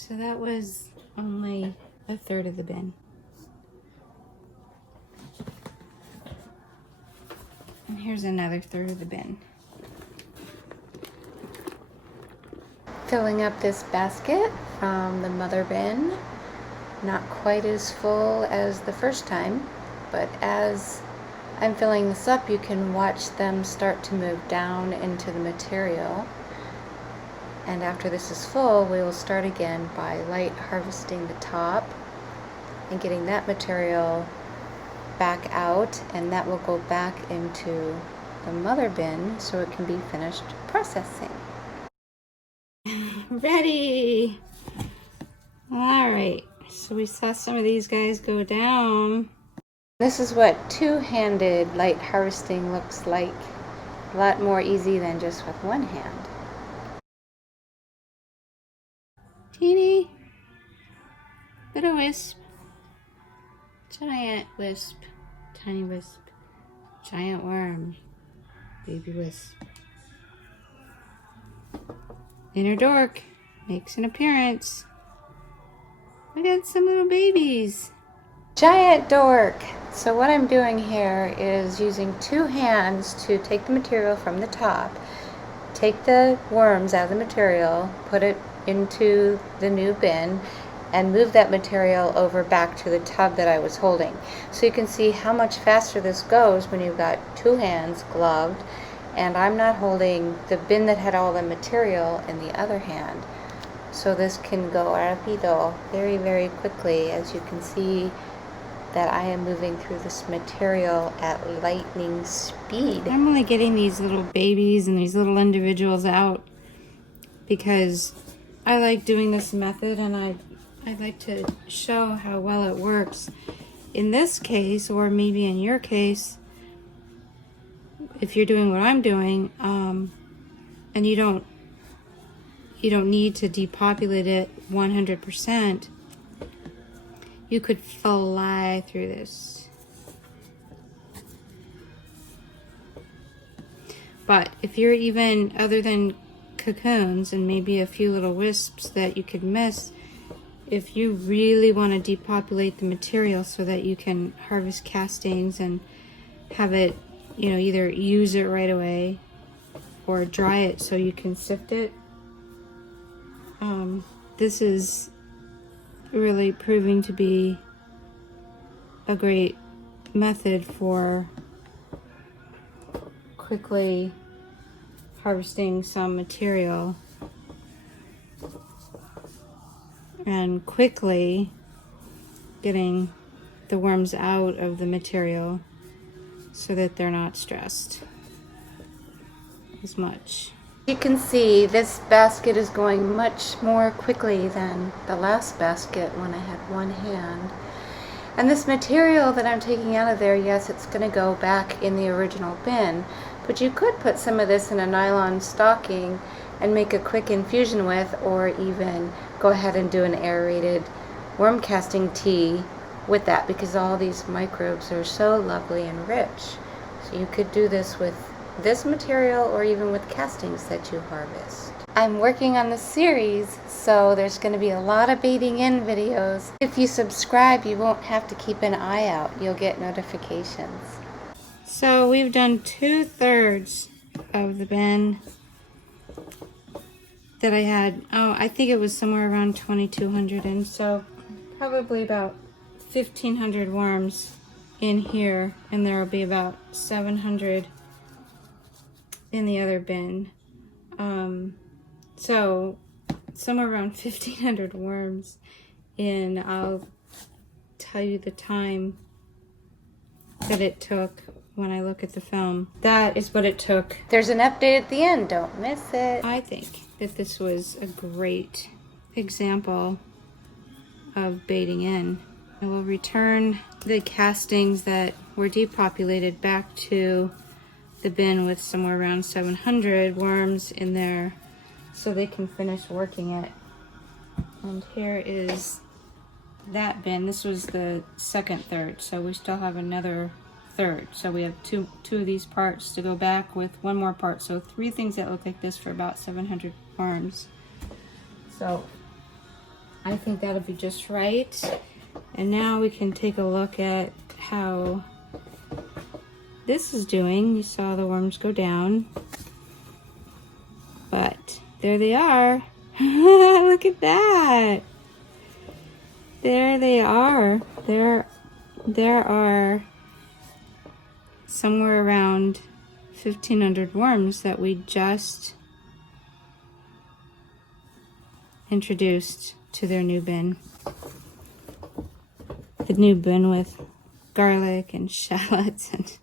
So that was only a third of the bin. And here's another third of the bin. Filling up this basket from the mother bin. Not quite as full as the first time, but as I'm filling this up, you can watch them start to move down into the material. And after this is full, we will start again by light harvesting the top and getting that material back out, and that will go back into the mother bin so it can be finished processing. Ready! All right, so we saw some of these guys go down. This is what two-handed light harvesting looks like. A lot more easy than just with one hand. Teeny, little wisp, giant wisp, tiny wisp, giant worm, baby wisp. Inner dork makes an appearance. I got some little babies. Giant dork. So what I'm doing here is using two hands to take the material from the top, take the worms out of the material, put it into the new bin, and move that material over back to the tub that I was holding. So you can see how much faster this goes when you've got two hands gloved, and I'm not holding the bin that had all the material in the other hand. So this can go rapido, very, very quickly, as you can see that I am moving through this material at lightning speed. I'm only getting these little babies and these little individuals out because I like doing this method, and I like to show how well it works. In this case, or maybe in your case, if you're doing what I'm doing, and you don't need to depopulate it 100%, you could fly through this. But if you're even, other than cocoons and maybe a few little wisps that you could miss, if you really want to depopulate the material so that you can harvest castings and have it, either use it right away or dry it so you can sift it, this is really proving to be a great method for quickly harvesting some material and quickly getting the worms out of the material so that they're not stressed as much. You can see this basket is going much more quickly than the last basket when I had one hand. And this material that I'm taking out of there, yes, it's going to go back in the original bin, but you could put some of this in a nylon stocking and make a quick infusion with, or even go ahead and do an aerated worm casting tea with that, because all these microbes are so lovely and rich. So you could do this with this material or even with castings that you harvest. I'm working on the series, so there's going to be a lot of baiting in videos. If you subscribe, you won't have to keep an eye out. You'll get notifications. So we've done 2/3 of the bin that I had. I think it was somewhere around 2,200, and so probably about 1,500 worms in here, and there will be about 700 in the other bin. So somewhere around 1,500 worms in. I'll tell you the time that it took when I look at the film. That is what it took. There's an update at the end, don't miss it. I think that this was a great example of baiting in. I will return the castings that were depopulated back to the bin with somewhere around 700 worms in there so they can finish working it. And here is that bin. This was the second third, so we still have another third. So we have two of these parts to go back with one more part. So 3 things that look like this for about 700 worms. So I think that'll be just right. And now we can take a look at how this is doing. You saw the worms go down, but there they are. Look at that. There they are. There are somewhere around 1,500 worms that we just introduced to their new bin. The new bin with garlic and shallots and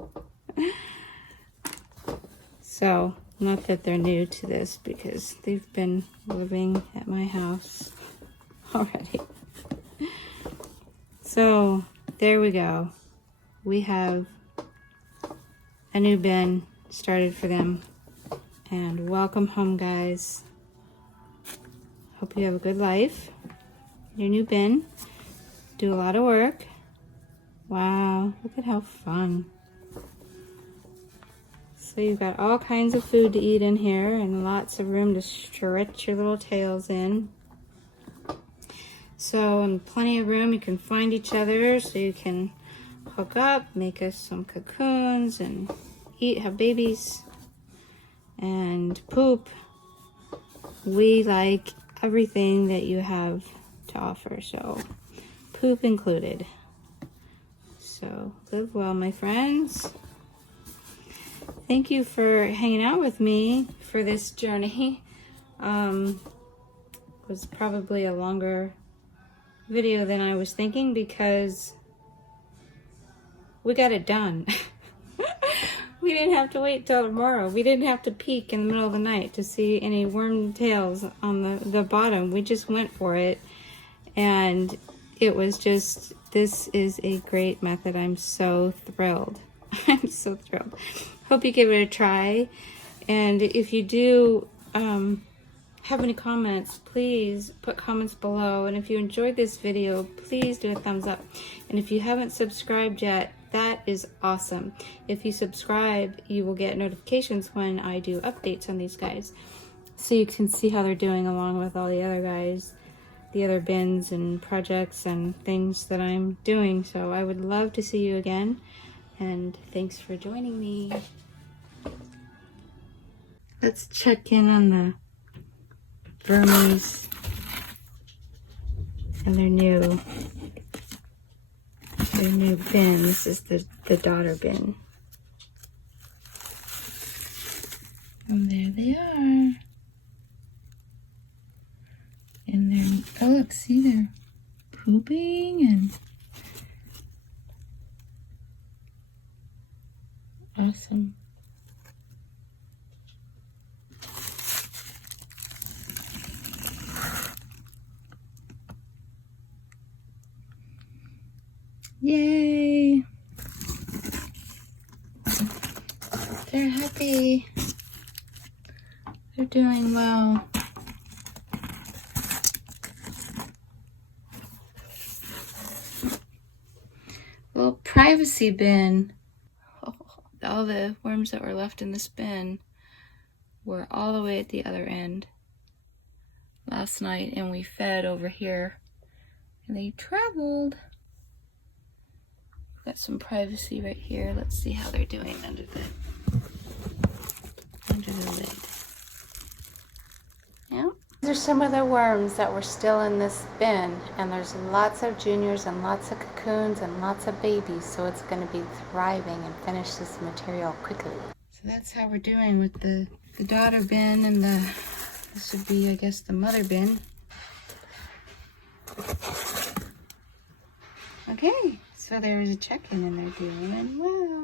so, not that they're new to this because they've been living at my house already. So, there we go. We have a new bin started for them. And welcome home, guys. Hope you have a good life. Your new bin. Do a lot of work. Wow, look at how fun. So you've got all kinds of food to eat in here and lots of room to stretch your little tails in. So, and plenty of room, you can find each other so you can hook up, make us some cocoons and eat, have babies and poop. We like everything that you have to offer, so poop included. So live well, my friends. Thank you for hanging out with me for this journey. It was probably a longer video than I was thinking because we got it done. We didn't have to wait till tomorrow. We didn't have to peek in the middle of the night to see any worm tails on the bottom. We just went for it. And it was just, this is a great method. I'm so thrilled. I'm so thrilled. Hope you give it a try. And if you do have any comments, please put comments below. And if you enjoyed this video, please do a thumbs up. And if you haven't subscribed yet, that is awesome. If you subscribe, you will get notifications when I do updates on these guys. So you can see how they're doing along with all the other guys, the other bins and projects and things that I'm doing. So I would love to see you again. And thanks for joining me. Let's check in on the Vermies and their new bin. This is the daughter bin. And there they are. And they're, oh look, see, they're pooping and awesome. Yay! They're happy. They're doing well. Little privacy bin. Oh, all the worms that were left in this bin were all the way at the other end last night, and we fed over here, and they traveled. Got some privacy right here. Let's see how they're doing under the lid. Yeah. These are some of the worms that were still in this bin, and there's lots of juniors and lots of cocoons and lots of babies, so it's going to be thriving and finish this material quickly. So that's how we're doing with the daughter bin, and this would be, I guess, the mother bin. Okay. So there is a check-in and they're doing well.